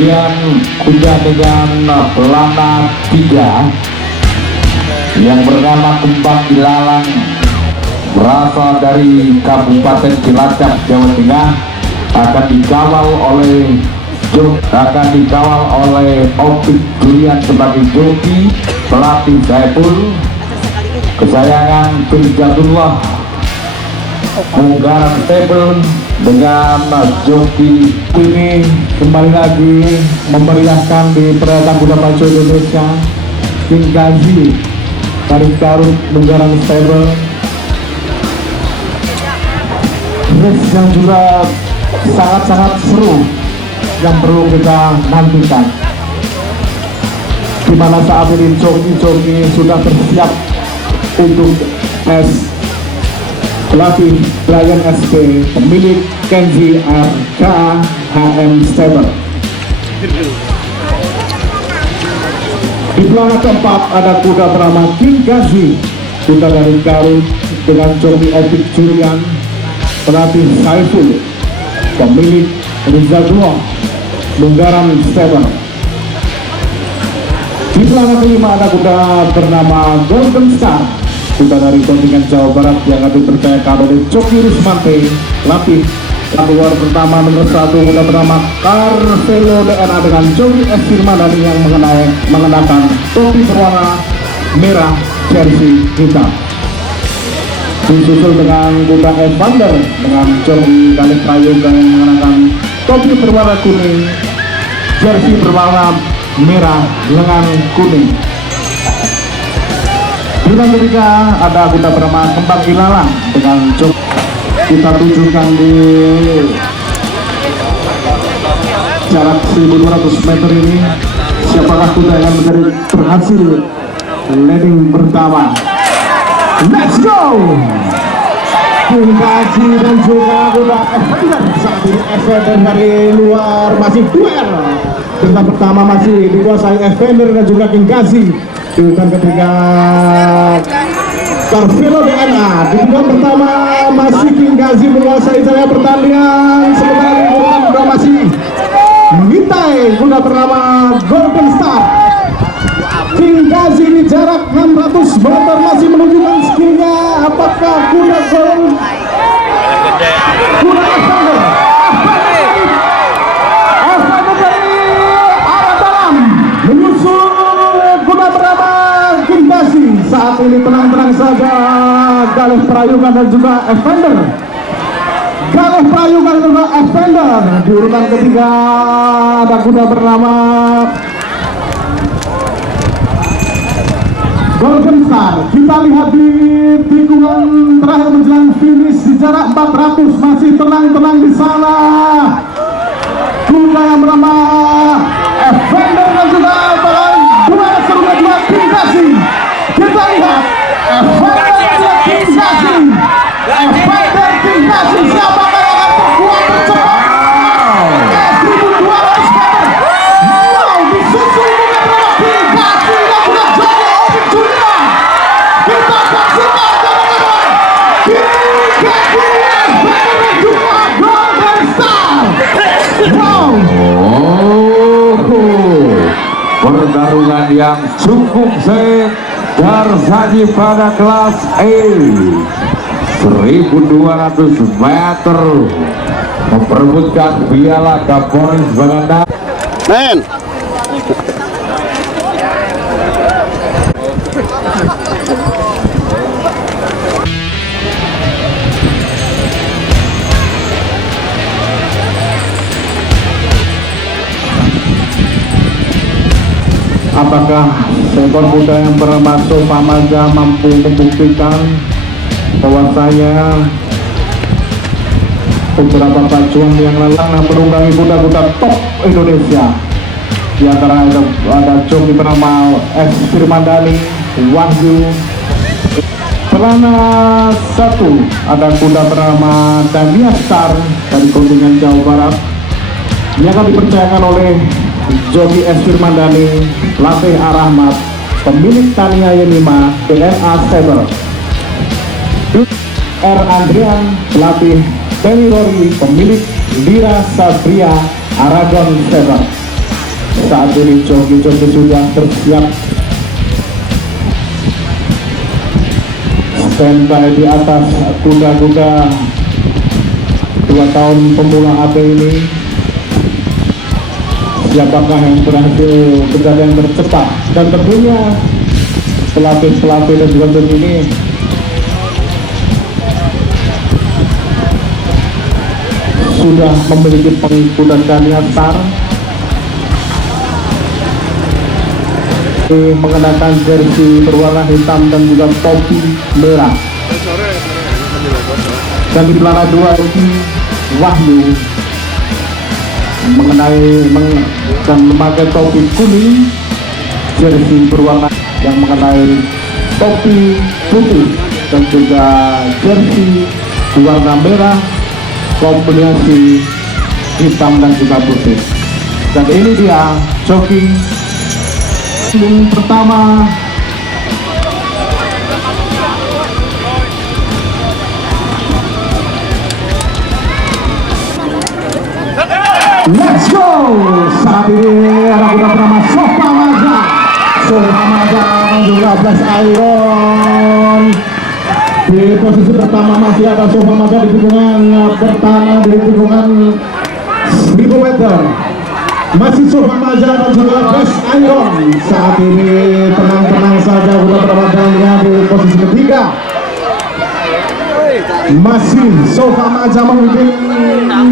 Kemudian kuda dengan pelana 3 yang bernama Kembang Ilalang, berasal dari Kabupaten Cilacap, Jawa Tengah, akan dikawal oleh Opik Julian sebagai joki, pelatih Saiful kesayangan Firjatullah Munggaran Table dengan joki. Ini kembali lagi memeriahkan di perhelatan kuda pacu Indonesia, King Gazi dari Garut Munggaran Stable. Race yang juga sangat-sangat seru yang perlu kita nantikan, dimana saat ini joki-joki sudah bersiap untuk pelatih Brian SP, pemilik Kenzi RK HM Stable. Di pelana keempat ada kuda bernama King Gazi, kuda dari Garut dengan joki Opik Julian, pelatih Saiful, pemilik Rizadullah Munggaran Stable. Di pelana kelima ada kuda bernama Golden Star, kuda dari kontingen Jawa Barat yang akan dipercayakan oleh Coki Rusmante, latih luar pertama nomor 1 kuda bernama Carvelo DNA dengan Joki S. Firmandani yang mengenakan topi berwarna merah jersey hitam. Disusul dengan kuda Evander dengan Joki Kalik Prayoga yang mengenakan topi berwarna kuning, jersey berwarna merah lengan kuning. Di urutan ketiga ada kuda bernama Kembang Ilalang dengan jok. Kita tunjukkan di jarak 1200 meter ini siapakah kuda yang menjadi berhasil leading pertama. Let's go! King Gazi dan juga kuda Evander. Saat ini Evander dari luar masih duel. Urutan pertama masih dikuasai Evander dan juga King Gazi. Di urutan ketiga Carvelo DNA. Di urutan pertama masih King Gazi menguasai jaya pertandingan, sementara di urutan kedua masih mengintai kuda bernama Golden Star. King Gazi di jarak 600 meter masih menunjukkan skillnya. Apakah kuda Evander dari arah dalam menyusul kuda bernama King Gazi. Saat ini tenang-tenang saja Galih Prayoga dan juga Evander. Galih Prayoga dan juga Evander. Di urutan ketiga ada kuda bernama Golden Star. Kita lihat di tikungan terakhir menjelang finish di jarak 400 masih tenang-tenang di sana. Kuda yang bernama Evander dan juga dua serunya dua King Gazi. Kita lihat Evander dan King Gazi. Evander King Gazi, siapa yang akan terkuat tercepat? 1200 meter. Wow, disusul dengan King Gazi dan juga Joki Opik Julian. Kita saksikan teman-teman. King Gazi, Evander dan juga Golden Star. Wow. Pertarungan yang cukup sengit tersaji pada kelas E 1200 meter memperebutkan piala Kapolres Baganda. Men. Apakah seekor kuda yang bernama Sofa Maza mampu membuktikan bahwasanya beberapa pacuan yang lelang menunggangi kuda-kuda top Indonesia? Di antara ada joki bernama S. Firmandani, Wahyu. Pelana 1 ada kuda bernama Dania Star dari kontingen Jawa Barat yang akan dipercayakan oleh Joki S. Firmandani, Latih Arahmat, pemilik Tania Yenima DNA Stable. R. Andrian, pelatih Penny Rory, pemilik Lira Sabria Aragon Stable. Saat ini joki-joki sudah bersiap standby di atas kuda-kuda 2 tahun pemula AP ini. Siapakah yang berhasil berada yang tercepat, dan tentunya pelatih-pelatih dan juga tim ini sudah memiliki pengikutan Daniastar mengenakan jersey berwarna hitam dan juga topi merah, dan di pelana 2 Wahyu dan memakai topi kuning, jersey berwarna yang mengenai topi putih, dan juga jersey berwarna merah kombinasi hitam dan juga putih. Dan ini dia joki yang pertama. Let's go! Saat ini anak kuda bernama Sofa Maja dan juga Blast Iron. Di posisi pertama masih ada Sofa Maja di tikungan pertama di tikungan 1000 meter. Masih Sofa Maja dan juga Blast Iron. Saat ini tenang-tenang saja kuda bernama di posisi ketiga. Masih Sofa Maja memimpin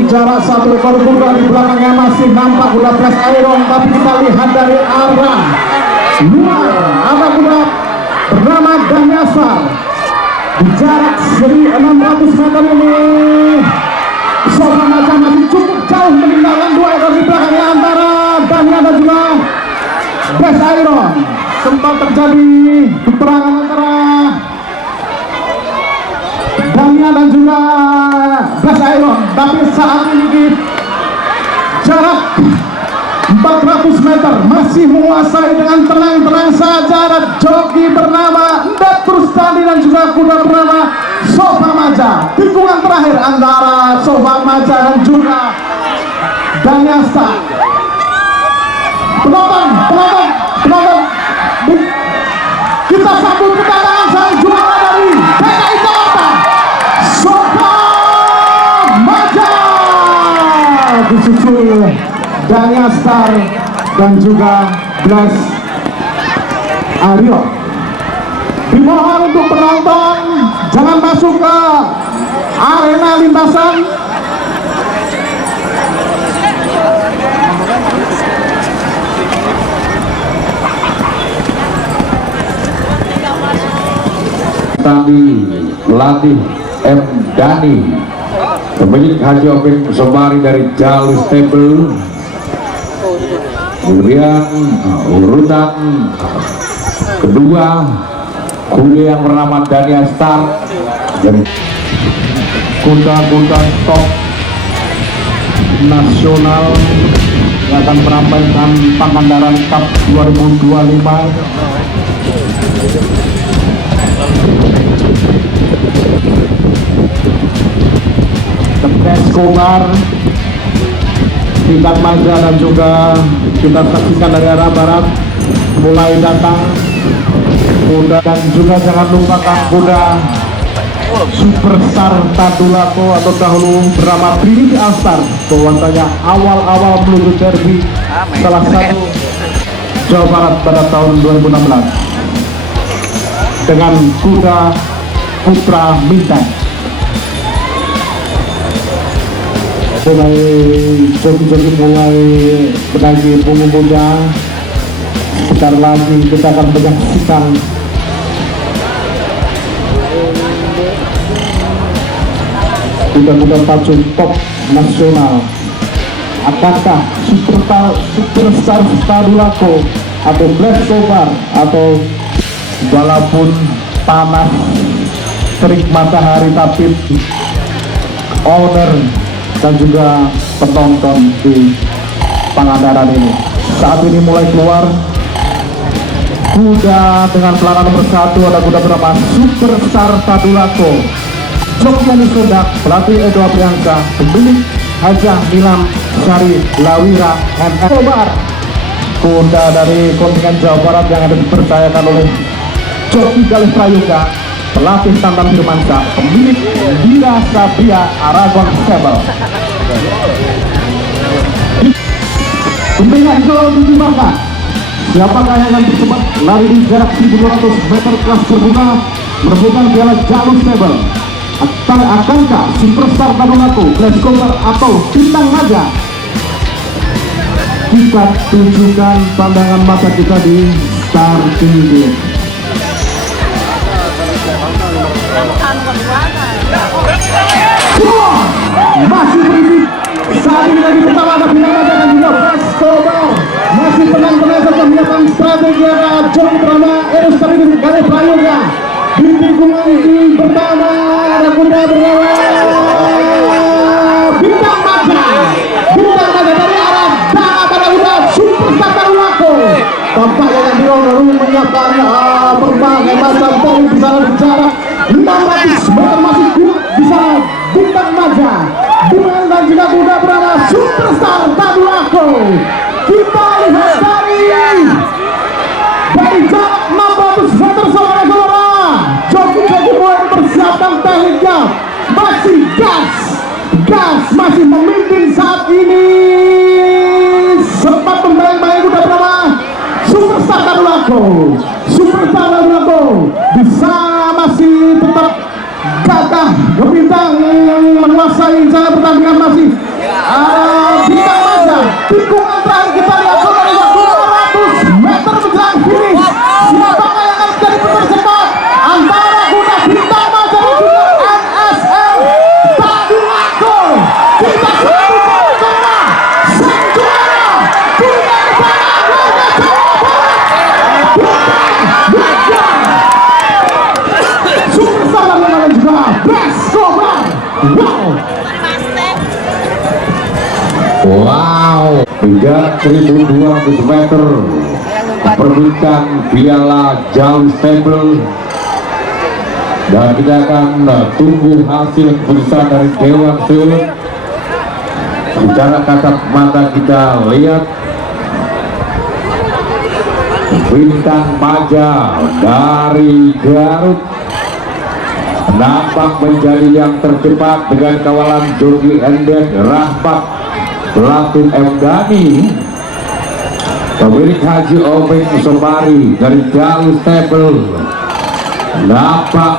jarak 1 ekor kuda. Di belakangnya masih nampak kuda Blast Iron, tapi kita lihat dari arah luar ada kuda bernama Daniastar. Di jarak 1600 meter ini Sofa Maja masih cukup jauh meninggalkan 2 ekor di belakangnya antara Dania dan juga Blast Iron. Sempat terjadi peperangan antara Dania dan juga Blast Iron, tapi saat ini di jarak 400 meter masih menguasai dengan tenang-tenang saja dan joki bernama Ndat Trustandi dan juga kuda bernama Sofa Maja. Tikungan terakhir antara Sofa Maja dan juga Daniastar. Penonton, kita sambut kedatangan sang juara dari DKI Jakarta, Sofa Maja, disusul Daniastar dan juga Blast Iron. Dimohon untuk penonton jangan masuk ke arena lintasan. Tadi pelatih M. Dani, pemilik Haji Opik Somari dari Jalur Stable. Kemudian urutan kedua kuda yang bernama Daniastar dari kuda-kuda top nasional yang akan meramaikan Pangandaran Cup 2025. Kepes Kobar, Tingkat Maja dan juga kita saksikan dari arah barat mulai datang kuda, dan juga jangan lupakan kuda Superstar Tadulako atau dahulu bernama Trinity Alstar, bahwasanya awal-awal menuju derby salah satu Jawa Barat pada tahun 2016 dengan kuda Putra Bintang. Mulai joki-joki mulai menaiki punggung kuda. Sebentar lagi kita akan menyaksikan kuda-kuda pacu top nasional. Apakah Superstar Tadulako atau Blast Kobar, atau walaupun panas terik matahari tapi owner dan juga penonton di Pangandaran ini saat ini mulai keluar kuda dengan pelana nomor 1. Ada kuda bernama Superstar Tadulako. Jokiani Sondak, pelatih Edo Apriansa, pemilik Hajah Nilam Sari Lawira MF Kobar. kuda dari kontingen Jawa Barat yang ada dipercayakan oleh Joki Galih Prayoga, pelatih Tantan Firmansyah, pemilik Dira Sabia Aragon Stable. Pembinaan gol ditimbangkan. Siapakah yang akan bersempat lari di jarak 1200 meter kelas terbuka merebutkan piala Jalur Stable? Akankah Superstar Tarunaku, Flash Cover atau Bintang Maja? Kita tunjukkan pandangan mata kita di starting gate. Masih berisik. Saat ini lagi pertama ada Bintang Maja dan juga Flash Cover. Masih tenang-tenang saja menyiapkan strategi arah Joki Prama, Eros Tarikis Galih Prayoga. Di tikungan pertama ada kuda bernama Bintang Maja. Bintang Maja dari arah Dana pada kuda Superstar Tarunaku. Tampaknya yang baru menyiapkan berbagai macam poin di sana di jarak 600 meter masih kuat di sana Bintang Maja. Dan juga kuda bernama Superstar Tarunaku. Kita lihat dari jarak 600 meter saudara-saudara. Joki mulai mempersiapkan tekniknya. Masih gas masih memimpin saat ini. Sempat membayang-bayang kuda bernama Superstar Tarunaku. Superstar Tarunaku bisa masih tetap gagah bintang menguasai cara pertandingan masih. Bintang Maja tikungan terakhir kita lihat saudara 200 meter menjelang finish. Siapakah yang akan menjadi penercepat antara kuda Bintang Maja dan juga NSL Tarunaku? Kita saksikan bersama sang juara kuda Bintang Maja Superstar Tarunaku dan juga Best Cover. Wow, hingga 1200 meter perebutan piala Jalur Stable, dan kita akan tunggu hasil keputusan dari Dewan Sud. Secara kasat mata kita lihat Bintang Maja dari Garut nampak menjadi yang tercepat dengan kawalan Joki Endek Rahmat Latung M. Dhani, pemilik Haji Omeng Sobari dari Jalur Stable. Nampak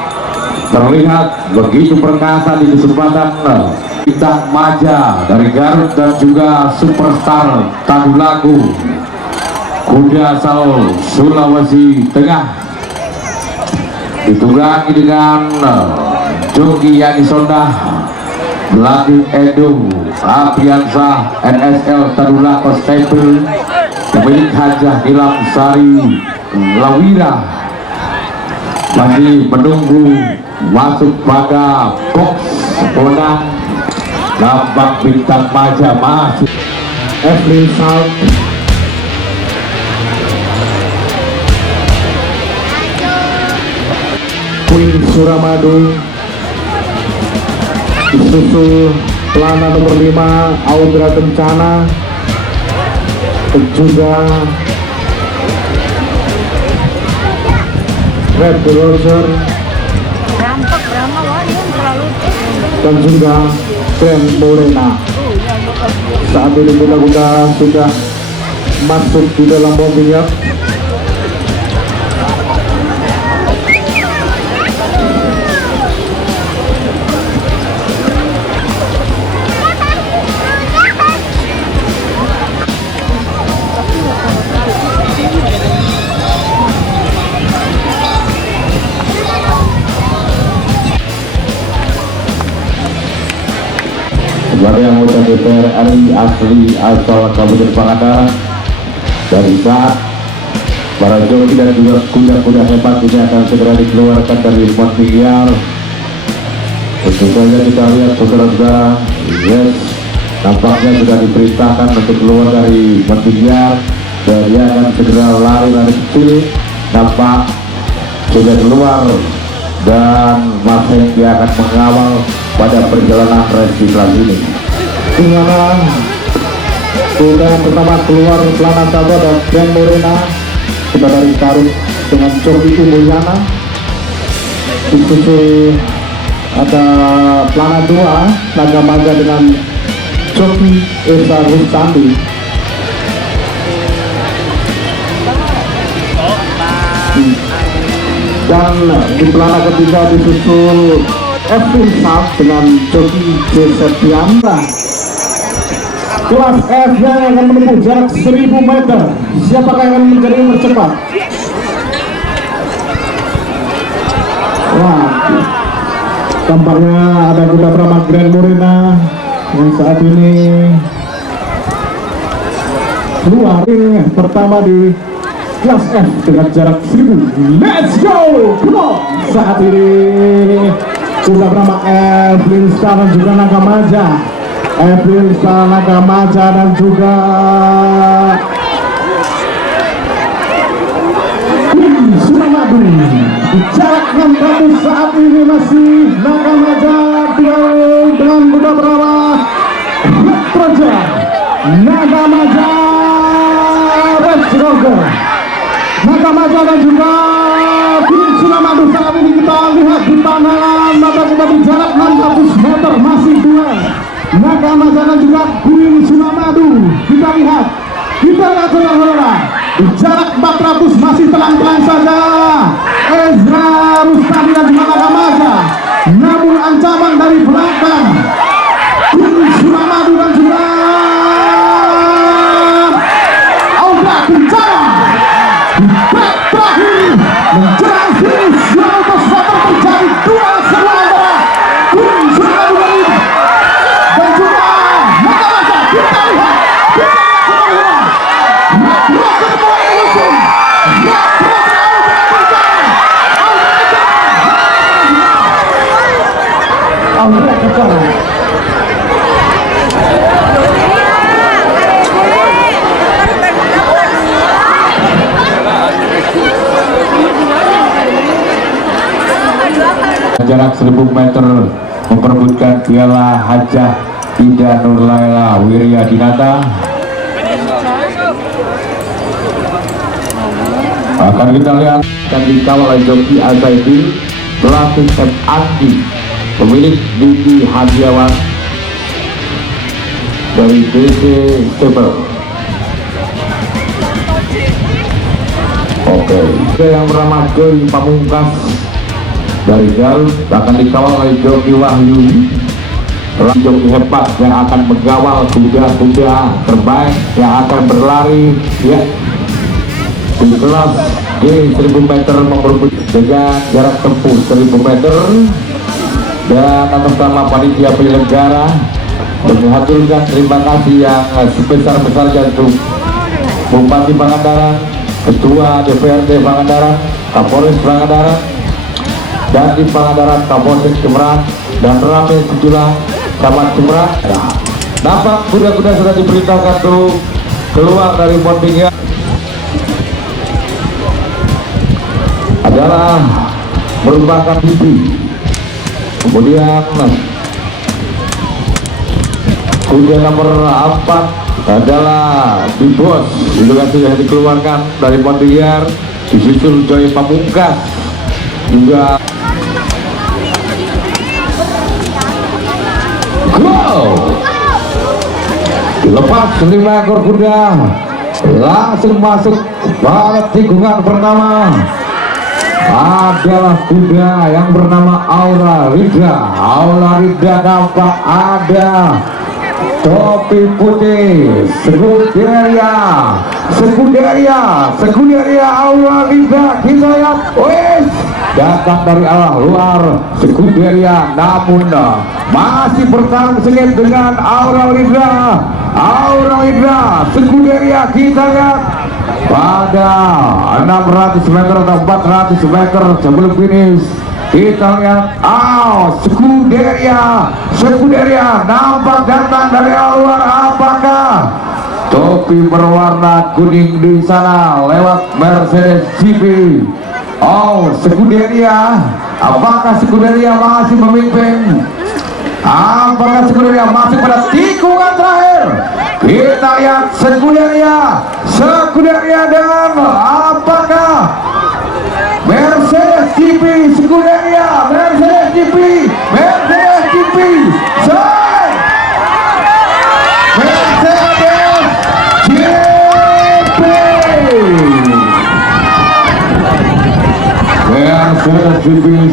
terlihat begitu perkasa di kesempatan Bintang Maja dari Garut dan juga Superstar Tarunaku, kuda asal Sulawesi Tengah, ditunggangi dengan Joki Yani Sondah, pelatih Edo Apiansah NSL Tarunaku Stable, pemilik Hajah Ilham Sari Lawira, masih menunggu masuk pada box pemenang. Nampak Bintang Maja masih Evelyn Salt, Queen Suramadu, disusul pelana nomor 5 Audra Kencana, juga Red Roger, dan juga Grand Morena. Saat ini kuda-kuda sudah masuk di dalam mobilnya. sebagai anggota DPR RI asli asal Kabupaten Pangandaran, dari saat para joki dan juga kuda-kuda hebat ini akan segera dikeluarkan dari Montiar. Tentu saja kita lihat saudara-saudara, yes, nampaknya sudah diperintahkan untuk keluar dari Montiar dan dia akan segera lari kecil. Nampak sudah keluar dan masa yang dia akan mengawal pada perjalanan resiklasi ini. Di mana Kuda yang pertama keluar pelana satu dan Grand Morena, kuda dari Karut dengan joki Mulyana. Disusul ada pelana 2 Naga Maja dengan joki Esa Rustandi. Dan di pelana ketiga disusul Evin Saf dengan joki J. Septiana. Kelas F yang akan menempuh jarak 1000 meter. Siapakah yang akan menjadi nomor cepat? Wah, tampaknya ada kuda bernama Grand Morena yang saat ini keluar pertama di kelas F dengan jarak 1000. Let's go! Come on! Saat ini kuda bernama Evelyn Star dan juga Naga Maja. Evelyn Star, Naga Maja dan juga Suramadu. Di jarak 600 saat ini masih Naga Maja dengan kuda bernama Proja. Naga Maja Red Roger. Naga Maja dan juga Suramadu saat ini kita lihat di pandangan mata kita di jarak 600 meter masih dua Naga Maja dan juga Suramadu. Kita lihat saudara-saudara di jarak 400 masih terang-terang saja Ezra Rustandi dan juga Naga Maja, namun ancaman dari belakang Suramadu dan juga Aura Kencana terakhir menjelang finish 200 meter terjadi duel seru antara Suramadu dan juga Naga Maja. Kita lihat Aura Kencana. Jarak 1000 meter memperebutkan piala Hajah Ida Nurlaila Wiryadinata. Akan kita lihat dan dikawal oleh joki Azaidin, pelatih M. Andi, pemilik Diki Hadiawan dari DC Stable. Oke, yang bernama Joy Pamungkas dari Garut akan dikawal oleh joki Wahyu, joki hebat yang akan mengawal kuda-kuda terbaik yang akan berlari ya di kelas G 1000 meter memperebut dengan jarak tempuh 1000 meter. Dan atas nama panitia penyelenggara mengaturkan terima kasih yang sebesar-besarnya untuk Bupati Pangandaran, Ketua DPRD Pangandaran, Kapolres Pangandaran, dan di Pangandaran Kapolsek Cemerang, dan ramai sejumlah camat Cemerang. Nampak kuda-kuda sudah diperintahkan untuk keluar dari bondingnya. Adalah merupakan TV. Kemudian kuda nomor 4 adalah Bibos, itu kan sudah dikeluarkan dari Mondiliar. Disusul Joy Pamungkas juga. Dilepas 5 ekor kuda, langsung masuk pada tikungan pertama. Adalah kuda yang bernama Aura Ridha. Aura Ridha nampak ada topi putih, Sekuderia Aura Ridha. Kita lihat, datang dari arah luar Sekuderia, namun masih bertahan sengit dengan Aura Ridha. Sekuderia kita lihat pada 600 meter atau 400 meter sebelum finish. Kita lihat, Sekuderia nampak datang dari luar. Apakah topi berwarna kuning di sana lewat Mercedes GP? Sekuderia, apakah Sekuderia masih memimpin? Apakah Sekuderia masih pada tikungan terakhir? Kita lihat Sekuderia dan apakah Mercedes GP Sekuderia Mercedes GP Mercedes GP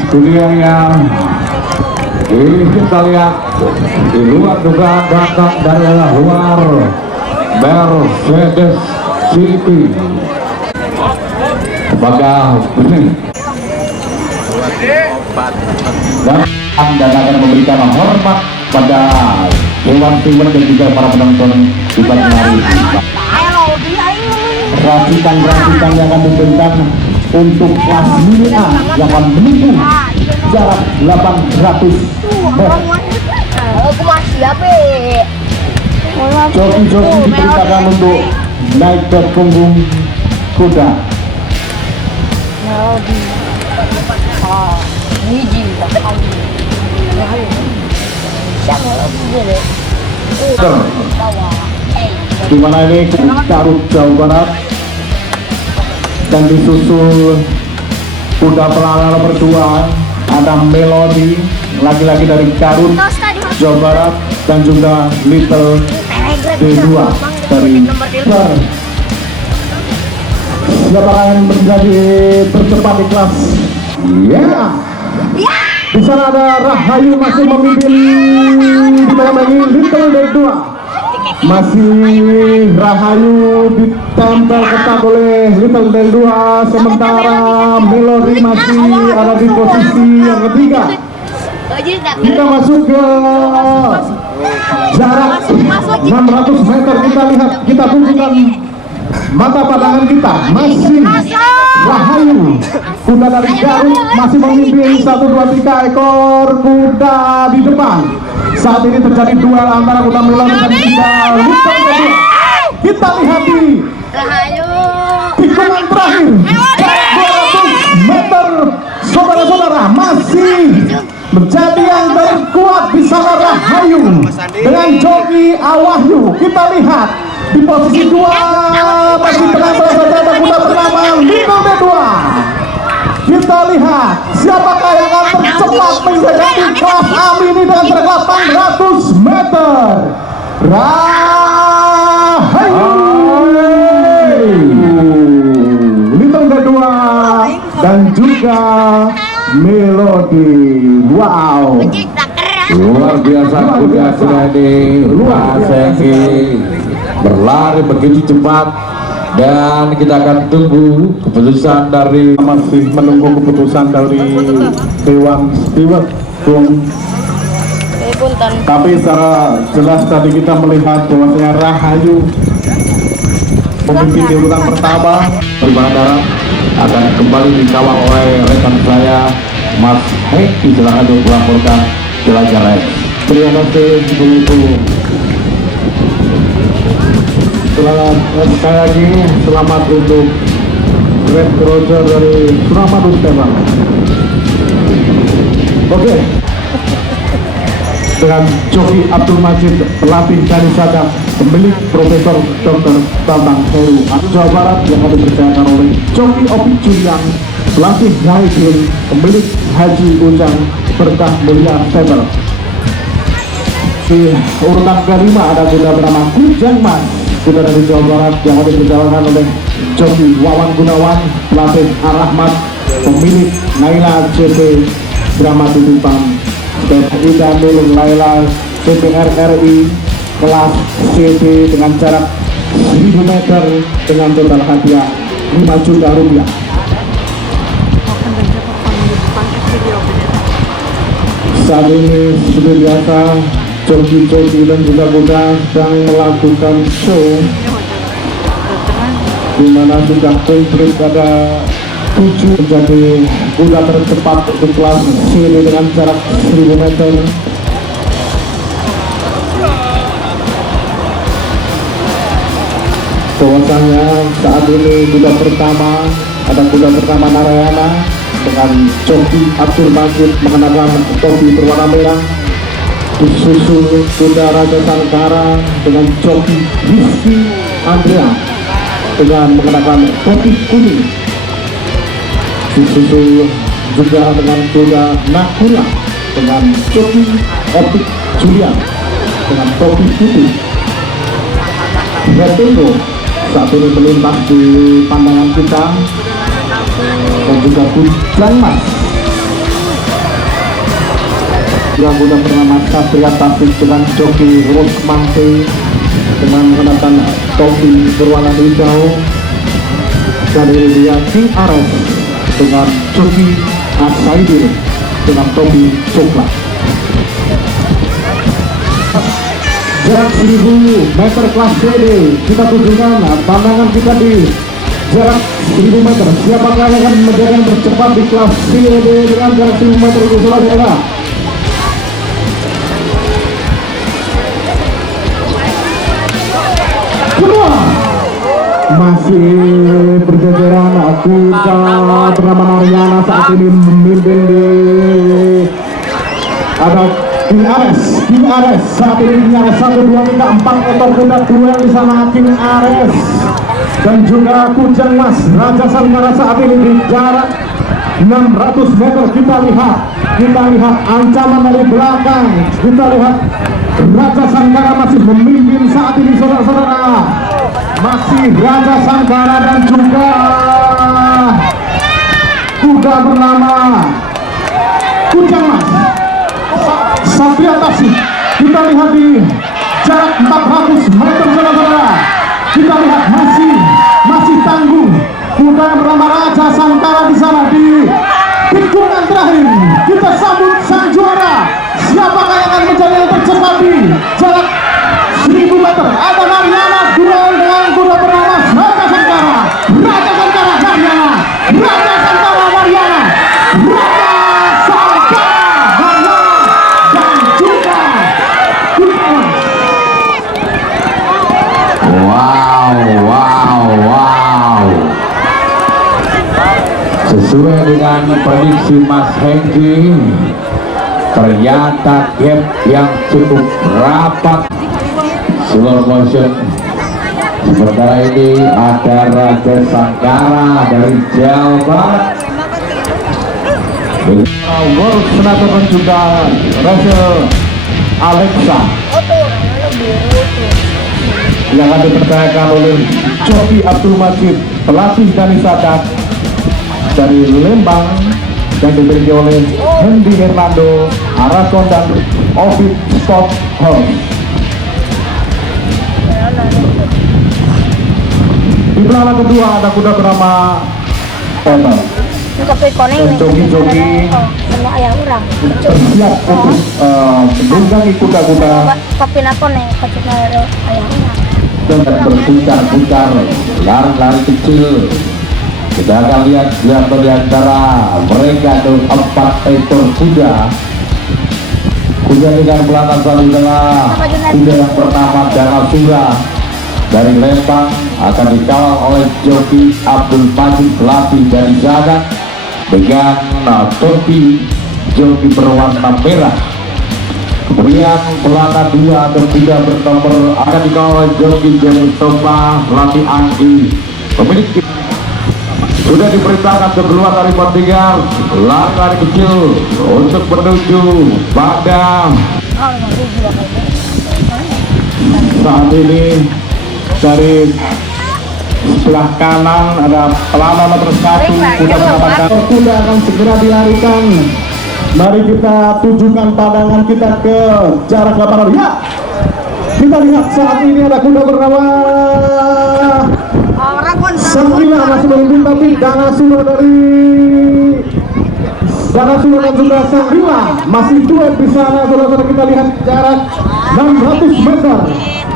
Sekuderia. Ini kita lihat di luar dugaan datang dari luar Mercedes GP. Apakah dan akan memberikan hormat pada hewan-hewan dan juga para penonton di pagi hari. Racikan yang akan diberikan untuk kelas mini A yang akan menempuh jarak 800 meter. Joki-joki diperintahkan untuk naik ke punggung kuda. Di mana ini Garut Jawa Barat dan disusul kuda pelana nomor 2 ada Melody lagi-lagi dari Garut Jawa Barat dan juga Little D2 dari Bar. Siapa yang menjadi tercepat di kelas? Ya. Di sana ada Rahayu masih memimpin ditemani Little D2. Masih Rahayu ditempel ketat oleh Little D2, sementara Melody masih ada di posisi yang ketiga. Kita masuk ke jarak 600 meter. Kita lihat, kita tunjukkan mata pandangan kita. Masih Rahayu kuda dari Garut masih memimpin 1, 2, 3 ekor kuda di depan. Saat ini terjadi duel antara kuda Melody dan kuda Little D2. Kita lihat di tikungan terakhir 200 meter, saudara-saudara, masih menjadi yang terkuat di sana Rahayu dengan joki Awahyu. Kita lihat di posisi 2 masih terlalu saja kuda bernama Little D2. Kita lihat siapakah yang akan tercepat menjadi kelas A ini dengan jarak 800 meter. Rahayu, Little D2 dan juga Melody. Wow, luar biasa kuda-kuda ini. Maseki berlari begitu cepat dan kita akan tunggu keputusan dari, masih menunggu keputusan dari Dewan Steward. Tapi secara jelas tadi kita melihat bahwasanya Rahayu memimpin di urutan pertama. Berbadan akan kembali dikawal oleh rekan saya Mas Heki. Silakan untuk melaporkan jelajah race. Terima kasih begitu. Selamat sekali lagi, selamat untuk Red Roger dari Suramadu Tebang. Oke. Dengan joki Abdul Majid, pelatih dari Sadap, pemilik Profesor Dr. Bambang Heru Jawa Barat yang akan dipercayakan oleh joki Opi Julian, pelatih Wahidin, pemilik Haji Ujang Berkah Mulia Stable. Di urutan kelima ada kuda bernama Kujang Mas, kuda dari Jawa Barat yang akan diperjalankan oleh joki Wawan Gunawan, pelatih Arahmat, pemilik Naila JP Drama Titipan, dan Ida Nur Laila CPR RI kelas CB dengan jarak 1000 meter dengan total hadiah 5 juta rupiah. Saat ini seperti biasa joki-joki dan juga kuda sedang melakukan show, di mana sudah komplit ada 7 menjadi kuda tercepat untuk kelas sini dengan jarak 1000 meter. Bahwasanya saat ini kuda pertama ada kuda pertama Narayana dengan joki Abdul Majid mengenakan topi berwarna merah. disusul kuda Raja Sangkara dengan joki Rizky Andrea dengan mengenakan topi kuning, disusul juga dengan kuda Nakula dengan joki Optik Julian dengan topi putih. Vertigo saat ini melintas di pandangan kita, dan juga Kujang Mas yang sudah bernama Satria Tasik dengan joki Rosmante dengan mengenakan topi berwarna hijau, dan ini dia King Ares dengan joki Asaidir dengan topi coklat. Jarak 1000 meter kelas CD kita tujukan pandangan kita di jarak 1000 meter. Siapakah yang akan menjadi yang tercepat di kelas CD dengan jarak 1000 meter itu, saudara? Kedua masih berjajaran kuda bernama Mariana saat ini memimpin di ada King Ares saat ini King Ares 1, 2, 3, 4 ekor kuda duel di sana. King Ares dan juga Kujang Mas Raja Sangkara saat ini di jarak 600 meter. Kita lihat ancaman dari belakang. Kita lihat Raja Sangkara masih memimpin saat ini, saudara-saudara. Masih Raja Sangkara dan juga kuda bernama Kujang Mas Satria Tasik. Kita lihat di jarak 400 meter, saudara-saudara. Kita lihat masih tangguh kuda bernama Raja Sangkara di sana di tikungan terakhir. Kita sambut sang juara. Siapakah yang akan menjadi yang tercepat di jarak 1000 meter? Ada Mariana duel dengan kuda bernama Raja Sangkara. Raja Sangkara Mariana. Raja Sangkara Mariana. Raja Sangkara Mariana dan juga Kujang. Wow. Sesuai dengan prediksi Mas Hengki, ternyata gap yang cukup rapat. Slow motion. Sementara ini ada Raja Sangkara dari Jawa Barat. World Senator dan juga Rachel Alexa yang akan dipercayakan oleh Joki Abdul Majid, pelatih Dani Sadat dari Lembang, yang dimiliki oleh Hendy Hernando, Aragon dan Ovid Sport Hall. Di belakang kedua ada kuda bernama Peter. Joki-joki ayah orang bersiap untuk menunggangi kuda-kuda tapi apa nih ketika ayah orang Dan berputar-putar, lari-lari kecil. Kita akan lihat siapa di antara mereka itu 4 ekor kuda. Kuda dengan belakang selalu adalah kuda yang bernama Danasura dari Lembang, akan dikawal oleh joki Abdul Majid, pelatih dari Zagat, dengan topi joki berwarna merah. Kemudian pelana 2 atau kuda bernomor akan dikawal oleh joki James Toma, pelatih Anggi. Pemilik sudah diperintahkan keluar dari pertandingan, lari-lari kecil untuk menuju pada saat ini. Dari sebelah kanan ada pelana nomor 1 kuda mendapatkan kuda akan segera dilarikan. Mari kita tujukan pandangan kita ke jarak 800. Ya, kita lihat saat ini ada kuda bernama Sangrila masih memimpin, tapi Danasura dan juga Sangrila masih duet di sana, saudara-saudara. Kita lihat jarak 600 meter.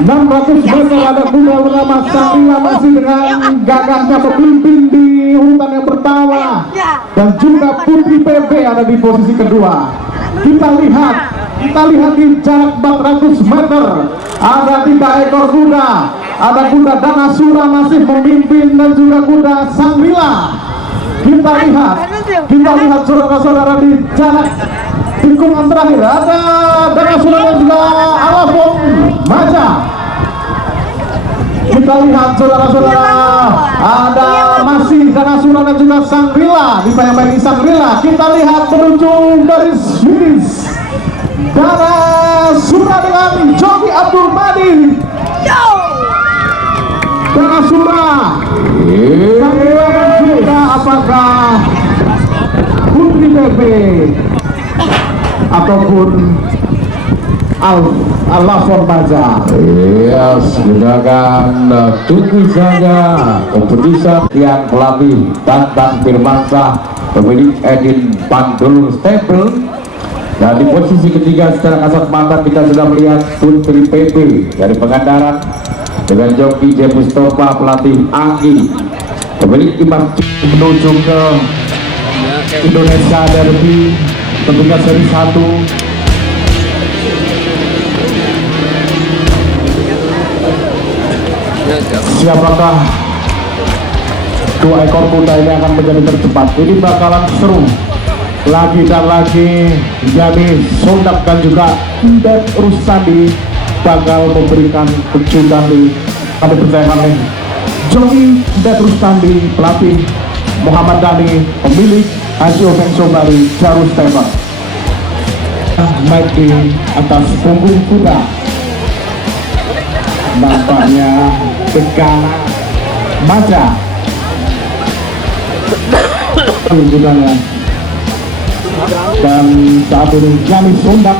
600 meter ada kuda bernama Sangrila masih dengan gagahnya memimpin di urutan yang pertama, dan juga Putri PB ada di posisi kedua. Kita lihat di jarak 400 meter ada 3 ekor kuda. Ada kuda Danasura masih memimpin dan juga kuda Sangrila. Kita lihat saudara-saudara di jarak tikungan terakhir ada Danasura Sura dan juga Alafon Maja. Kita lihat saudara-saudara, ada masih Dana Sura dan juga Sangrila di bayang-bayang Sangrila. Kita lihat menuju garis finish. Dana Sura dengan Jogi Abdul Madi. Dana Sura. Dan juga apakah Putri Bebe ataupun Alafon Maja. Ya, silakan tunggu saja keputusan yang pelatih Tantan Firmansyah, pemilik Edin Pandul Stable. Dan di posisi ketiga secara kasat mata kita sudah melihat Putri PP dari Pangandaran dengan joki J. Mustafa, pelatih Anggi, pemilik Imas. Menuju ke Indonesia Derby tentunya seri 1. Siapakah dua ekor kuda ini akan menjadi tercepat? Ini bakalan seru lagi dan lagi. Jadi Sondak dan juga Indep Rustandi bakal memberikan kejutan di kami percaya kami. Jogi Indep Rustandi, pelatih Muhammad Dhani, pemilik Haji Ofeng Sobari Jarus Tembak. Naik di atas punggung kuda, nampaknya Gegana Maja kudanya. Dan saat ini Jani Sondak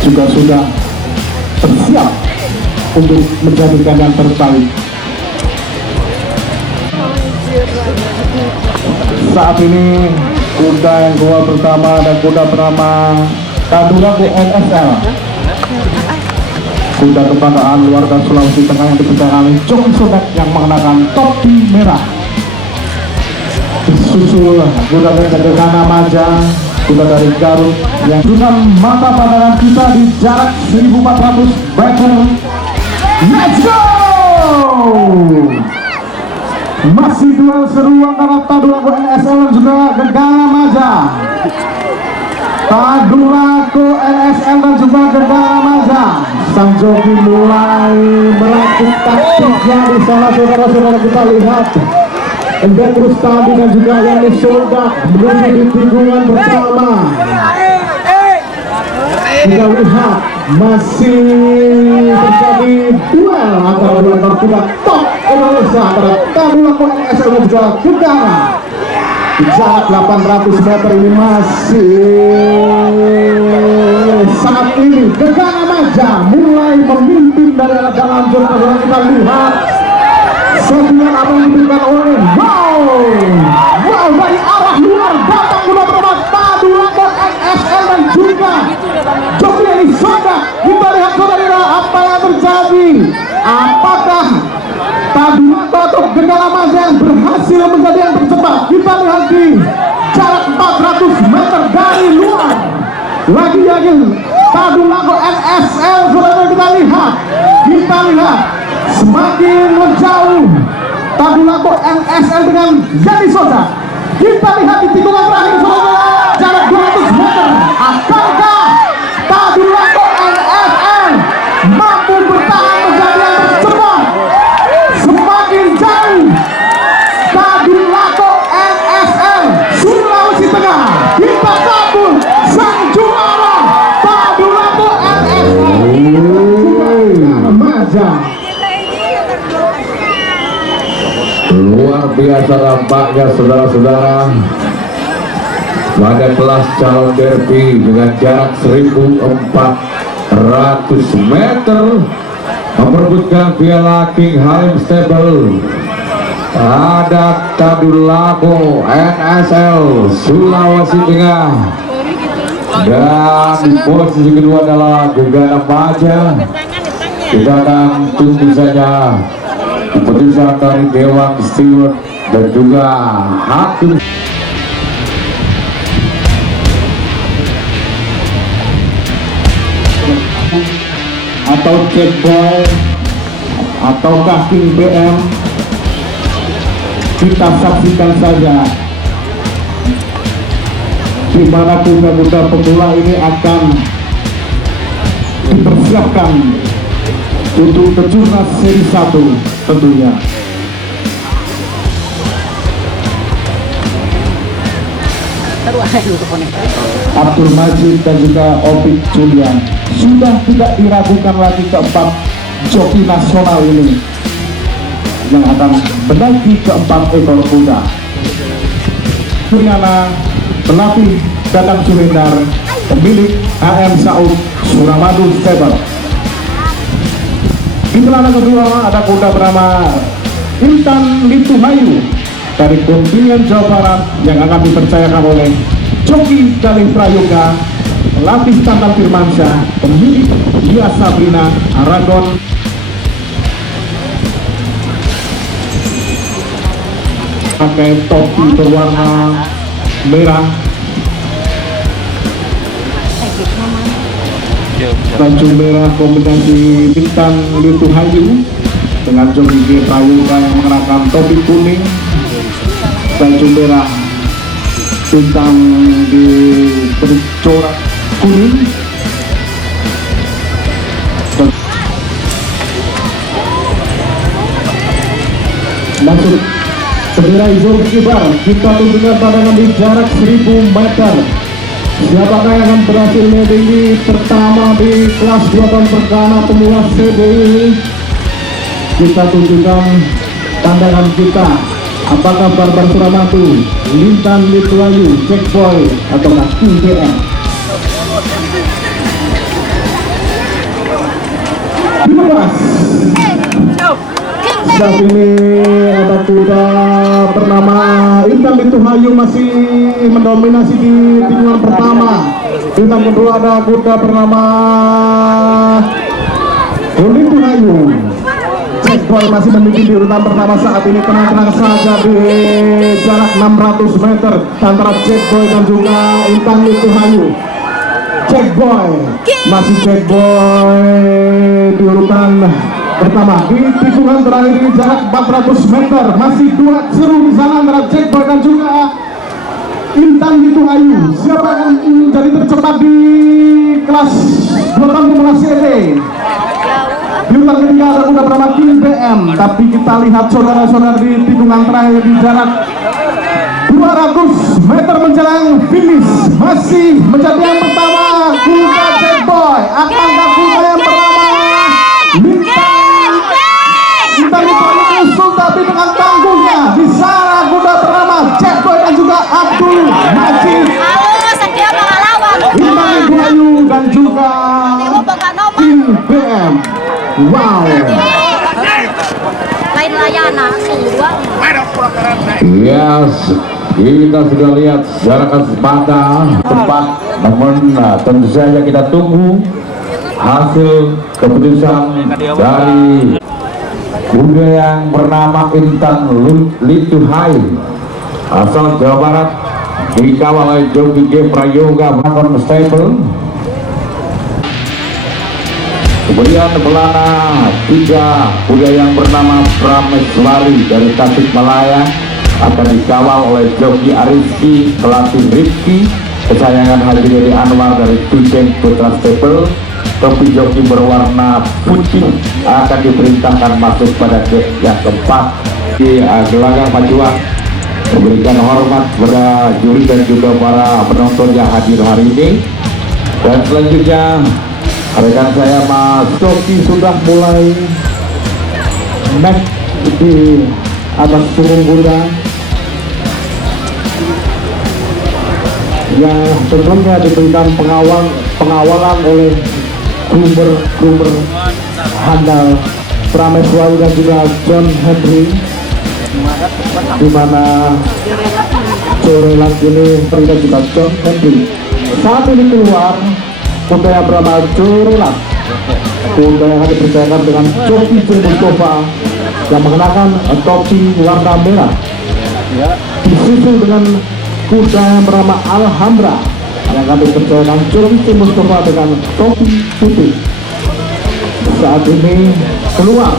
juga sudah bersiap untuk menjadikan yang terbaik. Saat ini kuda yang keluar pertama dan kuda bernama Tadulaku NSL, kuda kebanggaan warga Sulawesi Tengah yang dipercayai Jogi Sondak yang mengenakan topi merah. Disusul kuda dari Gegana Maja, kuda dari Garut yang dengan mata pandangan kita di jarak 1400 meter. Let's go! Masih duel seru antara Tadulaku NSL dan juga Gegana Maja. Tadulaku NSL dan juga Gegana Maja. Sang joki mulai merakit taktiknya di sana, saudara-saudara. Kita lihat Indep Rustandi dan juga Yani Sondak menuju di tikungan bersama. Kita lihat masih terjadi duel antara dua ekor kuda top Indonesia antara Tadulaku NSL dan juga Gegana. Di jarak 800 meter ini masih saat ini Gegana Maja mulai memimpin dari arah dalam zona. Kita lihat sesuatu apa yang diberikan oleh wow dari arah luar datang kuda bernama Tadulaku NSL dan juga Jogi Yani Sondak. Kita lihat saudara apa yang terjadi. Apakah Tadulaku atau Gegana Maja yang berhasil menjadi yang tercepat? Kita lihat di jarak 400 meter dari luar. Lagi-lagi Tadulaku NSL, saudara, kita lihat semakin menjauh Tadulaku NSL dengan Yani Sondak. Kita lihat di tikungan terakhir, saudara, jarak 200 meter. Akankah Tadulaku NSL mampu bertahan menjadi yang tercepat? Semakin jauh Tadulaku NSL Sulawesi Tengah. Kita sambut sang juara Tadulaku NSL Maja. Luar biasa nampaknya saudara-saudara pada kelas calon derby dengan jarak 1400 meter memperebutkan piala King Halim Stable. Ada Tadulaku NSL Sulawesi Tengah, dan di posisi kedua adalah Gegana Maja. Kita akan tunggu saja keputusan dari Dewan Steward dan juga hakim atau Checkboy ataukah King BM. Kita saksikan saja di di mana kuda-kuda pemula ini akan dipersiapkan untuk kejurnas seri 1 tentunya. Abdul Majid dan juga Opik Julian sudah tidak diragukan lagi keempat joki nasional ini yang akan menaiki keempat ekor kuda. Purnama pelatih Dadang Sulindar, pemilik AM Saud Suramadu Stable. Di pelana kedua ada kuda bernama Intan Lituhayu dari kontingen Jawa Barat yang akan dipercayakan oleh joki Galih Prayoga, pelatih Tantan Firmansyah, pemilik Lia Sabrina Aragon. Pakai topi berwarna merah, baju merah kombinasi Bintang Lituhayu dengan joki Prayoga yang mengenakan topi kuning, baju merah Bintang diberi corak kuning. Masuk bendera hijau kibar, kita tunjukkan pandangan di jarak 1000 meter. Siapakah yang akan berhasil menjadi pertama di kelas 2 tahun pertama pemula CBI? Kita tunjukkan pandangan kita. Apakah Barbar Suramadu, Lintan Lituhayu, Checkboy, atau King BM? Dilepas. Saat ini ada kuda bernama Intan Lituhayu masih mendominasi di tikungan pertama. Tikungan kedua ada kuda bernama Lituhayu. Checkboy masih memiliki di urutan pertama saat ini. Tenang-tenang saja di jarak 600 meter antara Checkboy dan juga Intan Lituhayu. Checkboy masih Checkboy di urutan pertama di tikungan terakhir di jarak 400 meter. Masih duet seru di sana antara Checkboy dan juga Intan Lituhayu. Siapa yang menjadi tercepat di kelas 2 tahun pemula CBI? Di urutan ketiga ada kuda bernama King BM, tapi kita lihat saudara-saudara di tikungan terakhir di jarak 200 meter menjelang finish masih menjadi yang pertama kuda Checkboy. Akankah kuda yang pertama Intan Lituhayu musuh tapi dengan tangguhnya di sana kuda bernama Checkboy dan juga Abdul Majid. Intan Lituhayu dan juga King BM. Wow. Lain layana kedua. Yes, kita sudah lihat secara kesempatan tempat, namun tentu saja kita tunggu hasil keputusan dari kuda yang bernama Intan Lituhayu asal Jawa Barat, dikawal oleh joki G Prayoga Bakon Stable. Kemudian pelana 3 kuda yang bernama Prameswari dari Tasikmalaya akan dikawal oleh joki Ariski, pelatih Rifki, kesayangan Haji Dede Anwar dari Tujen Putra Stable. Topi joki berwarna putih akan diperintahkan masuk pada gate yang keempat di gelanggang pacuan, memberikan hormat kepada juri dan juga para penonton yang hadir hari ini. Dan selanjutnya rekan saya Mas Joki sudah mulai naik di atas punggung kuda yang sebelumnya diberikan pengawalan oleh groomer handal Prameswari dan juga John Henry, di mana sore lagi ini berikan juga John Henry. Saat ini keluar kuda yang bernama Jorelan, kuda yang akan dipercayakan dengan joki Mustafa yang mengenakan topi warna merah, disusul dengan kuda yang bernama Alhambra yang akan dipercayakan joki Mustafa dengan topi putih. Saat ini keluar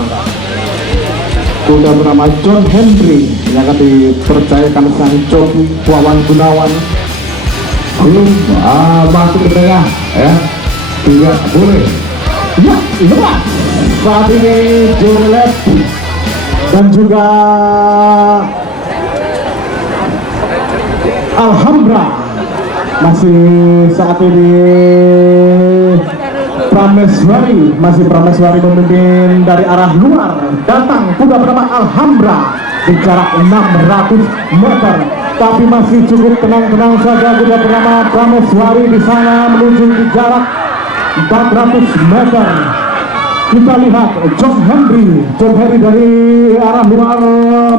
kuda bernama John Henry yang akan dipercayakan sang joki Wawan Gunawan masuk ke tengah ya, tidak boleh ya, lepas saat ini Jolet dan juga Alhambra. Masih saat ini Prameswari memimpin dari arah luar. Datang kuda bernama Alhambra di jarak 600 meter, tapi masih cukup tenang-tenang saja kuda bernama Prameswari di sana menuju di jarak 400 meter. Kita lihat John Henry dari arah luar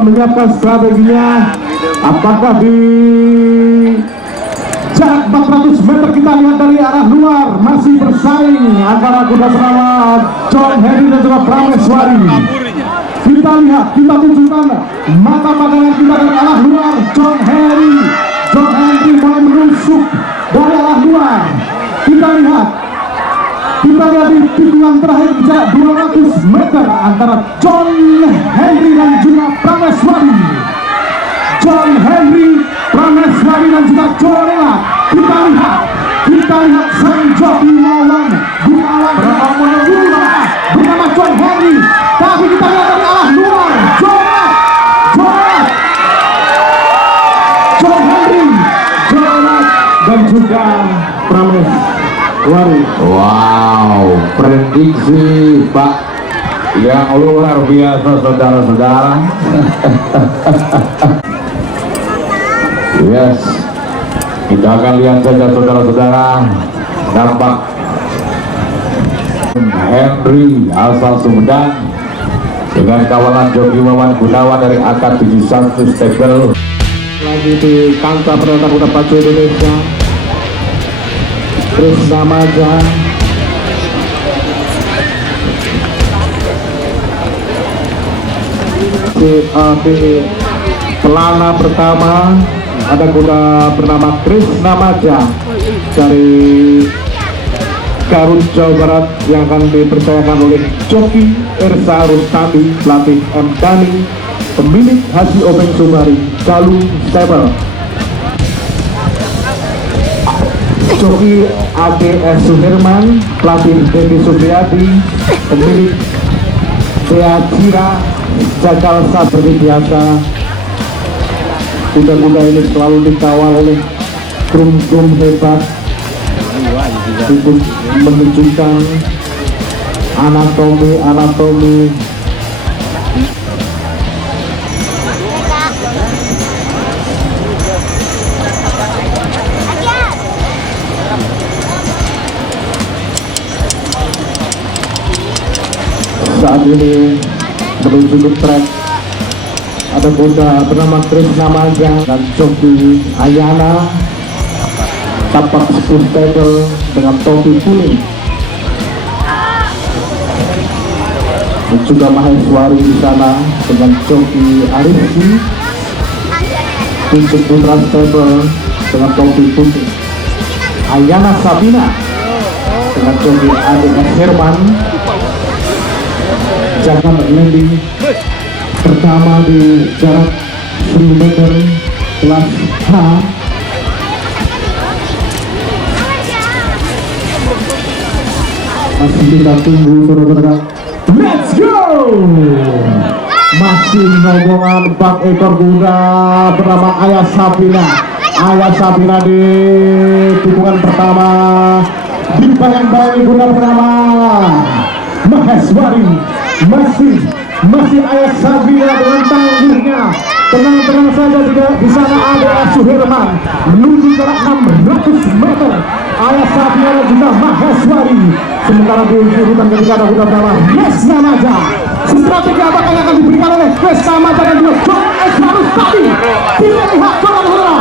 menyiapkan strateginya. Apakah di jarak 400 meter kita lihat dari arah luar masih bersaing antara kuda bernama John Henry dan juga Prameswari. Kita lihat, kita tunjukkan mata pandangan kita dari arah luar. John Henry mulai menusuk dari arah luar. Kita lihat di tikungan terakhir jarak 200 meter antara John Henry dan juga Prameswari. John Henry, Prameswari dan juga Jolela. Kita lihat sang joki lawan bernama John Henry, tapi kita lihat dari arah luar John Henry, Jolela dan juga Prameswari. Wow, prediksi Pak yang luar biasa saudara-saudara. Yes, kita akan lihat saja saudara-saudara. Nampak Henry asal Sumedang dengan kawalan joki Wawan Gunawan dari AK71 Stable. Lagi di kancah perdana kuda pacu Indonesia, Krishna Maja di pelana pertama ada kuda bernama Krishna Maja dari Garut, Jawa Barat yang akan dipercayakan oleh joki Ersa Rustami, pelatih M. Dani, pemilik Haji Obeng Sumari, Galuh Stable. Joki ADS Suherman, pelatih Devi Supriyadi, pemilik Bea Cira, Jakal seperti biasa. Kuda-kuda ini selalu dikawal oleh krum-krum hebat untuk menunjukkan anatomi saat ini. Menuju ke track ada kuda bernama Krishna Maja dan joki Ayana, tapak Stable dengan topi kuning, dan juga Maheswari di sana dengan joki Arifki, Tunjuk Putra Stable dengan topi putih, Ayana Sabina dengan joki ADS Herman. Jalan landing pertama di jarak 1000 meter kelas H. Masih kita tunggu saudara-saudara. Let's go! Masih rombongan 4 ekor kuda bernama Ayah Sabina di tikungan pertama dibayang-bayangi kuda bernama Maheswari. Masih Ayah Sabina dengan tangguhnya. Tenang-tenang saja, tidak di sana ada Suherman menuju jarak 600 meter. Ayah Sabina dan juga Maheswari. Sementara di urutan ketiga ada kuda bernama Krishna Maja. Strategi apakah yang akan diberikan oleh Krishna Maja dan juga John Ezra Rustami? Kita lihat saudara-saudara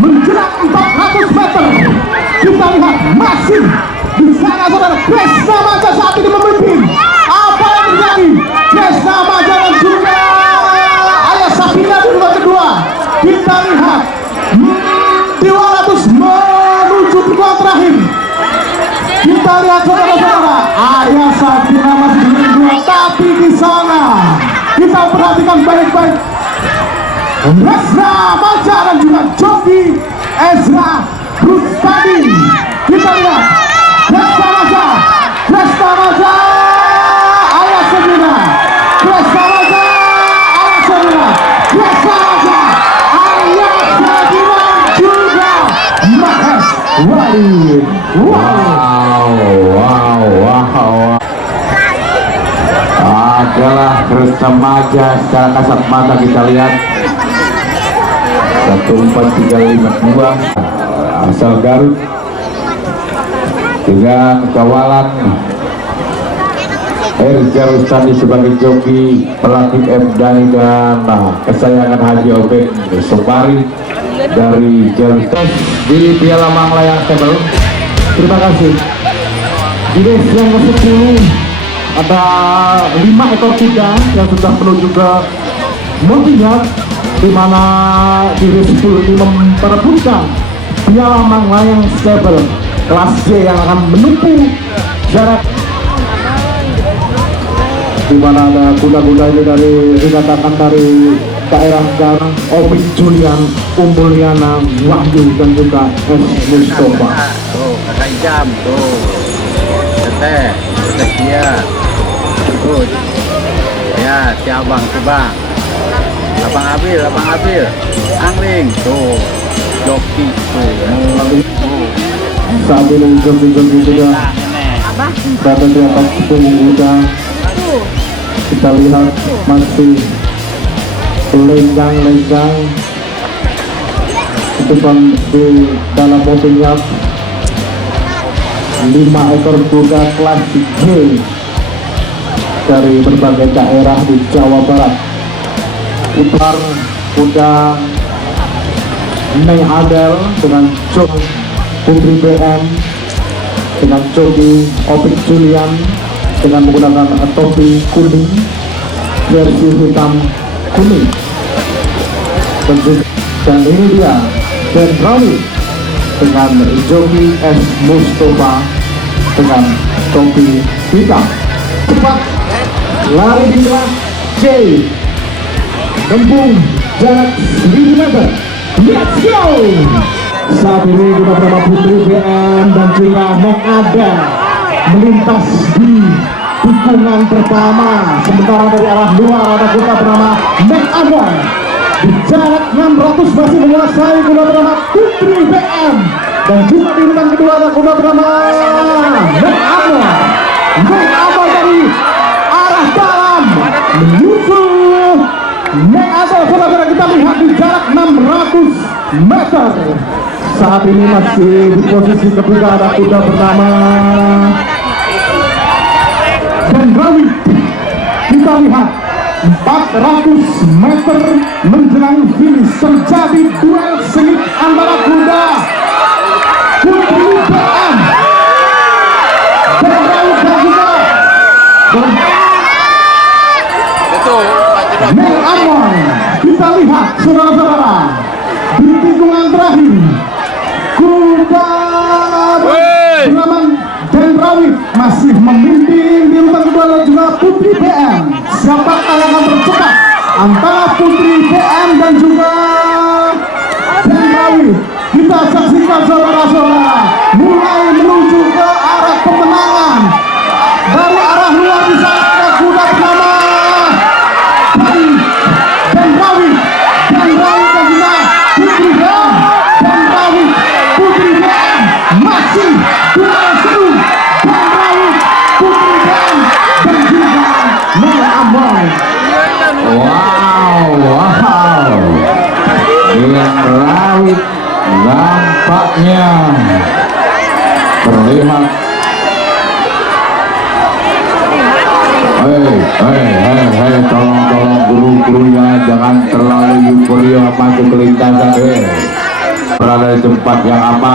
menjelang 400 meter. Kita lihat masih di sana saudara Krishna Maja saat ini memimpin. Apa yang terjadi? Krishna Maja dan juga Ayah Sabina di urutan kedua. Kita lihat 200 menuju tikungan terakhir. Kita lihat saudara-saudara, Ayah Sabina masih di kedua, tapi di sana kita perhatikan baik-baik. Krishna Maja dan juga joki Ezra Rustadi. Kita lihat Presta Maza Ayah Semina, Presta Maza Ayah Semina, Presta Maza Ayah Semina juga Mahes Wali. Wow. Adalah Presta Maza. Secara kasat mata kita lihat 14352 asal Garut dengan kawalan Erja Rustadi sebagai joki, pelatih M. Dhani dan kesayangan Haji Obed Sobari dari Jelstos di Piala Manglayang Stable. Terima kasih. Di race yang ke-10 ada 5 ekor kuda yang sudah menuju ke Montinyat, di mana di race 10 ini memperebutkan Piala Manglayang Stable kelas J yang akan menempuh jarak, di mana ada kuda-kuda ini dikatakan dari daerah Garut, Opik Julian, Umuliana, Wahyu dan juga S. Mustafa. Tuh, kakak jam tuh. Teteh dia. Tuh. Ya, si abang, si bang. Abang Abil. Angling tuh. Joki tuh. Saat ini joki-joki sudah berada di atas punggung kuda. Kita lihat masih lenggang itu kan di dalam mobilnya 5 ekor kuda kelas J dari berbagai daerah di Jawa Barat. Putar kuda Neng Adel dengan jok Putri BM, dengan joki Opik Julian dengan menggunakan topi kuning, jersey hitam kuning, dan ini dia Dan Rawi dengan joki S. Mustafa dengan topi hitam. Cepat lari di kelas J, tempuh jarak 1000 meter. Let's go! Saat ini kita bersama Putri BM dan juga Neng Ada melintas di tikungan pertama, sementara dari arah luar ada kuda bernama Neng Ada di jarak 600 masih menguasai kuda bernama Putri BM, dan juga di urutan kedua ada kuda bernama Neng Ada dari arah dalam menyusul Neng Ada. Saudara, kita lihat di jarak 600 meter. Saat ini masih di posisi ketiga ada kuda bernama Dan Rawi. Kita lihat 400 meter menjelang finish terjadi duel sengit antara kuda Putri BM Dan Rawi dan juga Neng Amoy. Kita lihat saudara-saudara di tikungan terakhir kuda bernama Dan Rawi masih memimpin di urutan kedua dan juga Putri BM. Siapa yang akan tercepat antara Putri BM dan juga Dan Rawi? Kita saksikan saudara-saudara, mulai menuju ke arah pemenangan. Dari arah luar di sana ada kuda bernama Dan Rawi dan juga Putri BM. Dan Rawi, Putri BM masih duel seru. Dan Rawi, Putri BM dan juga Neng Amoy. Wow. Dengan Rawit nampaknya terlihat. Hei, tolong guru-gurunya jangan terlalu euforia masuk ke lintasan. Berada di tempat yang aman.